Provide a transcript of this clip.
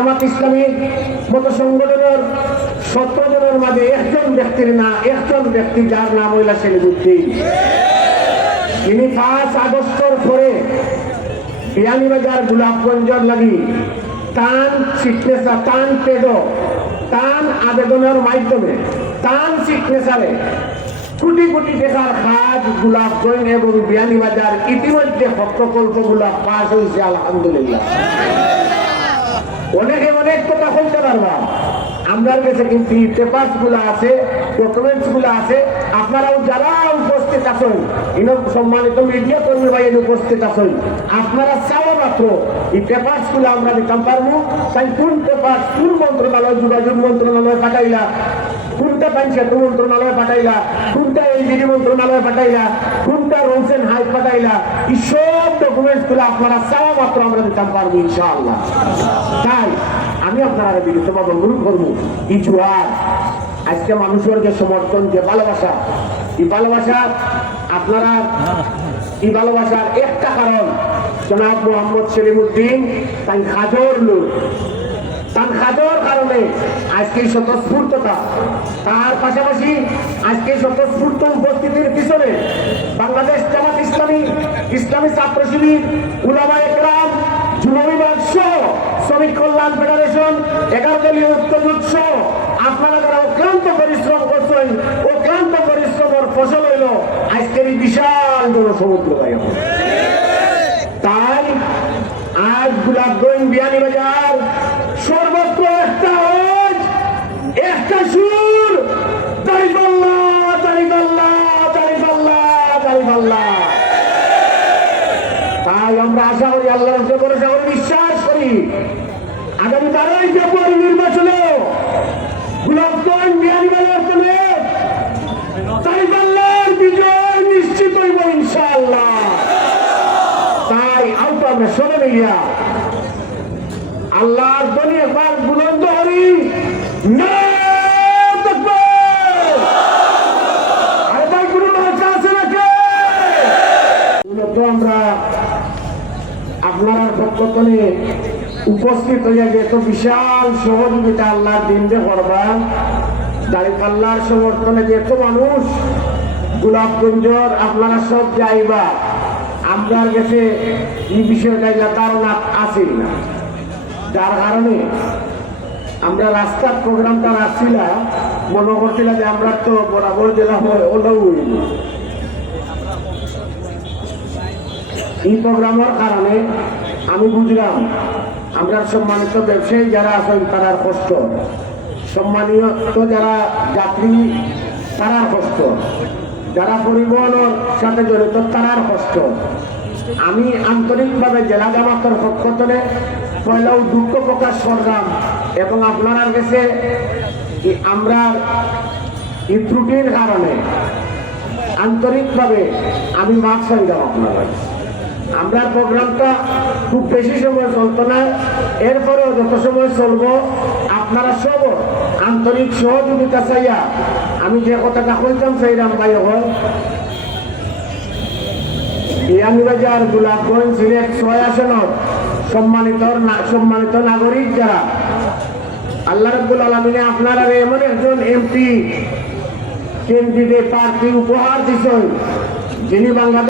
জামাত ইসলামী মতো সংগঠনের 17 জনের মাঝে একজন ব্যক্তি যার নাম হইল সেলিমউদ্দিন। তিনি 5 আগস্টের পরে বিয়ানীবাজার গোলাপগঞ্জের লাগি তান সিগনেচার তান আবেদনের মাধ্যমে তান সিগনেচারে কোটি কোটি টাকার কাজ গোলাপগঞ্জ এবং বিয়ানীবাজার ইতিমধ্যে প্রকল্পগুলো পাস হয়েছে আলহামদুলিল্লাহ। অনেক কথা বলতে পারবা আমরা কাছে, কিন্তু পেপারস গুলো আছে, ডকুমেন্টস গুলো আছে। আপনারাও যারা উপস্থিত আছেন, সম্মানিত মিডিয়া কর্মী ভাই উপস্থিত আছেন, আপনারা চাওয়া মাত্র এই পেপারস গুলো আমরা দিতাম পারবো। তাই কোন পেপার কোন মন্ত্রণালয়, যোগাযোগ মন্ত্রণালয় পাঠাইলা, কোনটা পঞ্চায়েত মন্ত্রণালয় পাঠাইলা, কোনটা এলজিডি মন্ত্রণালয় পাঠাইলা, কোনটা রোডস এন্ড হাইট পাঠাইলা, এই সব ডকুমেন্টস গুলো আপনারা চাওয়া মাত্র আমরা দিতাম পারবো ইনশাআল্লাহ। তাই আমি আপনারা বিরুদ্ধে অনুরোধ করবো, এই জোয়ার আজকে মানুষের যে সমর্থন, যে ভালোবাসা, এই ভালোবাসা আপনারা, এই ভালোবাসার একটা কারণ জনাব মোহাম্মদ সেলিমউদ্দিন তাই হাজর লোক, তার হাজর কারণে আজকে স্বতঃস্ফূর্ততা, তার পাশাপাশি আজকে স্বতঃস্ফূর্ত উপস্থিতির পিছনে বাংলাদেশ জামাত ইসলামী, ইসলামী ছাত্র শিবির, উলামায়ে কেরাম, যুব বিভাগ সহ শ্রমিক কল্যাণ ফেডারেশন, 11 দলীয় ঐক্যজোট সহ আপনারা যারা অক্লান্ত পরিশ্রম করছেন, অক্লান্ত পরিশ্রমের ফসল হইল আজকের এই বিশাল জনসমুদ্র। তাই আজ গোলাপগঞ্জ, বিয়ানীবাজার সর্বত্র একটা আওয়াজ, একটা সুর, দাঁড়িপাল্লাহ, দাঁড়িপাল্লাহ, দাঁড়িপাল্লাহ, দাঁড়িপাল্লাহ। তাই আমরা আশা করি, আল্লাহর উপর ভরসা করি, বিশ্বাস করি, আগামী 12ই ফেব্রুয়ারি নির্বাচনে গোলাপগঞ্জ, বিয়ানীবাজার তুলে দাঁড়িপাল্লার বিজয় নিশ্চিত হইব ইনশাআল্লাহ। তাই আউট আমরা শোনে নিয়া আল্লাহর ধ্বনি একবার বুলন্দ করি, নারায়ে তাকবীর। আরে ভাই কোনো ভাষা আছে নাকি? মূলত আমরা আপনার পক্ষ থেকে উপস্থিত হইয়া যে এত বিশাল সহযোগিতা আল্লাহর দিনকে করবা, দাঁড়িপাল্লার সমর্থনে যে এত মানুষ গোলাপগঞ্জর আপনারা সব যাইবা, আমরা কাছে এই বিষয়টা ধারণা আছে না, যার কারণে আমরা রাস্তার প্রোগ্রামটা রাখছিলাম, মনে করছিলাম যে আমরা তো বরাবর দিলাম এই প্রোগ্রামের কারণে আমি বুঝলাম আমরা সম্মানিত ব্যবসায়ী যারা আছেন তারার কষ্ট, সম্মানিত যারা যাত্রী তারার কষ্ট, যারা পরিবহনের সাথে জড়িত তারার কষ্ট। আমি আন্তরিকভাবে জেলা জামাতের পক্ষ থেকে পয়লাও দুঃখ প্রকাশ করলাম এবং আপনার কাছে আমরা এই ত্রুটির কারণে আন্তরিকভাবে আমি মাফ চাইলাম আপনারা। আমরা প্রোগ্রামটা খুব বেশি সময় চলতো না, এরপরেও যত সময় চলবো আপনারা সব আন্তরিক সহযোগিতা চাইয়া আমি যে কথাটা বলতাম সেইরাম ভাই হল বিয়ানীবাজার, গোলাপগঞ্জ, সিলেট 6 আসনের সম্মানিত নাগরিক যারা আল্লাহ রাব্বুল আলামিনে আপনারা এমন একজন এমপি ক্যান্ডিডেট প্রার্থী উপহার দিচ্ছেন যিনি বাংলাদেশ